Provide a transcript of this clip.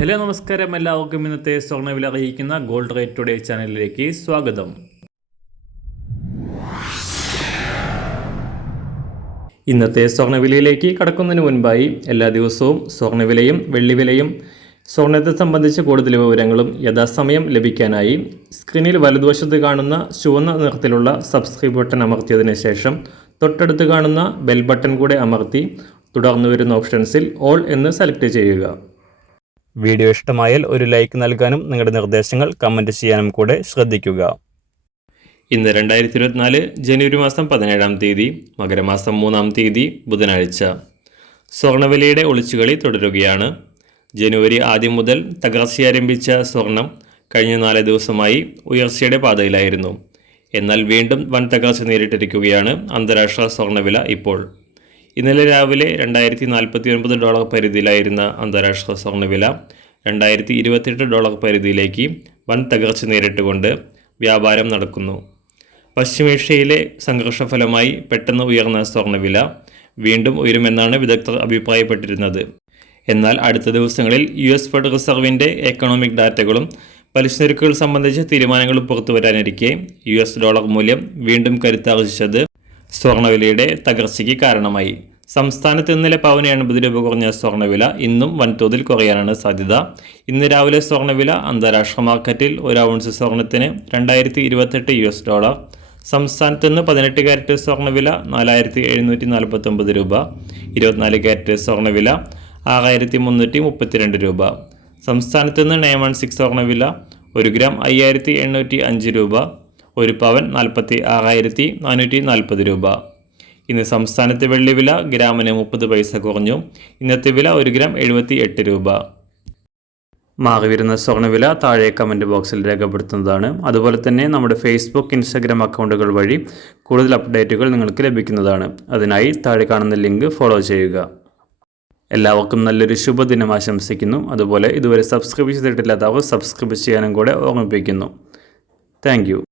Hello നമസ്കാരം, എല്ലാവർക്കും ഇന്നത്തെ സ്വർണ്ണവില അറിയിക്കുന്ന ഗോൾഡ് റേറ്റ് ടുഡേ ചാനലിലേക്ക് സ്വാഗതം. ഇന്നത്തെ സ്വർണ്ണവിലയിലേക്ക് കടക്കുന്നതിന് മുൻപായി എല്ലാ ദിവസവും സ്വർണ്ണവിലയും വെള്ളിവിലയും സ്വർണ്ണത്തെ സംബന്ധിച്ച കൂടുതൽ വിവരങ്ങളും യഥാസമയം ലഭിക്കാനായി സ്ക്രീനിൽ വലതുവശത്ത് കാണുന്ന ചുവന്ന നിറത്തിലുള്ള സബ്സ്ക്രൈബ് ബട്ടൺ അമർത്തിയതിനു ശേഷം തൊട്ടടുത്ത് കാണുന്ന ബെൽ ബട്ടൺ കൂടെ അമർത്തി തുടർന്ന് വരുന്ന ഓപ്ഷൻസിൽ ഓൾ എന്ന് സെലക്ട് ചെയ്യുക. വീഡിയോ ഇഷ്ടമായാൽ ഒരു ലൈക്ക് നൽകാനും നിങ്ങളുടെ നിർദ്ദേശങ്ങൾ കമൻറ്റ് ചെയ്യാനും കൂടെ ശ്രദ്ധിക്കുക. ഇന്ന് 2024 ജനുവരി മാസം 17-ാം തീയതി, മകരമാസം 3-ാം തീയതി, ബുധനാഴ്ച. സ്വർണ്ണവിലയുടെ ഒളിച്ചുകളി തുടരുകയാണ്. ജനുവരി ആദ്യം മുതൽ തകർച്ചയാരംഭിച്ച സ്വർണം കഴിഞ്ഞ 4 ദിവസമായി ഉയർച്ചയുടെ പാതയിലായിരുന്നു. എന്നാൽ വീണ്ടും വൻ തകർച്ച നേരിട്ടിരിക്കുകയാണ് അന്താരാഷ്ട്ര സ്വർണ്ണവില ഇപ്പോൾ. ഇന്നലെ രാവിലെ $2049 പരിധിയിലായിരുന്ന അന്താരാഷ്ട്ര സ്വർണ്ണവില $2028 പരിധിയിലേക്ക് വൻ തകർച്ച നേരിട്ടുകൊണ്ട് വ്യാപാരം നടക്കുന്നു. പശ്ചിമേഷ്യയിലെ സംഘർഷഫലമായി പെട്ടെന്ന് ഉയർന്ന സ്വർണ്ണവില വീണ്ടും ഉയരുമെന്നാണ് വിദഗ്ധർ അഭിപ്രായപ്പെട്ടിരുന്നത്. എന്നാൽ അടുത്ത ദിവസങ്ങളിൽ US ഫെഡറൽ റിസർവിൻ്റെ എക്കണോമിക് ഡാറ്റകളും പലിശ നിരക്കുകൾ സംബന്ധിച്ച തീരുമാനങ്ങളും പുറത്തുവരാനിരിക്കെ US ഡോളർ മൂല്യം വീണ്ടും കരുത്താർജിച്ചത് സ്വർണ്ണവിലയുടെ തകർച്ചയ്ക്ക് കാരണമായി. സംസ്ഥാനത്ത് ഇന്നലെ പവന് 80 രൂപ കുറഞ്ഞ സ്വർണ്ണവില ഇന്നും വൻതോതിൽ കുറയാനാണ് സാധ്യത. ഇന്ന് രാവിലെ സ്വർണ്ണവില അന്താരാഷ്ട്ര മാർക്കറ്റിൽ 1 ഔൺസ് സ്വർണ്ണത്തിന് $2028. സംസ്ഥാനത്ത് നിന്ന് 18 കാരറ്റ് സ്വർണ്ണവില $4749 രൂപ, 24 കാരറ്റ് സ്വർണ്ണവില $6332 രൂപ. സംസ്ഥാനത്ത് നിന്ന് 916 സ്വർണ്ണവില 1 ഗ്രാം 5805 രൂപ, 1 പവൻ 46,440 രൂപ. ഇന്ന് സംസ്ഥാനത്തെ വെള്ളിവില ഗ്രാമിന് 30 പൈസ കുറഞ്ഞു. ഇന്നത്തെ വില 1 ഗ്രാം 78 രൂപ. മാറിവരുന്ന സ്വർണ്ണവില താഴെ കമൻറ്റ് ബോക്സിൽ രേഖപ്പെടുത്തുന്നതാണ്. അതുപോലെ തന്നെ നമ്മുടെ ഫേസ്ബുക്ക്, ഇൻസ്റ്റാഗ്രാം അക്കൗണ്ടുകൾ വഴി കൂടുതൽ അപ്ഡേറ്റുകൾ നിങ്ങൾക്ക് ലഭിക്കുന്നതാണ്. അതിനായി താഴെ കാണുന്ന ലിങ്ക് ഫോളോ ചെയ്യുക. എല്ലാവർക്കും നല്ലൊരു ശുഭദിനം ആശംസിക്കുന്നു. അതുപോലെ ഇതുവരെ സബ്സ്ക്രൈബ് ചെയ്തിട്ടില്ലാത്തവർ സബ്സ്ക്രൈബ് ചെയ്യാനും കൂടെ ഓർമ്മിപ്പിക്കുന്നു. Thank you.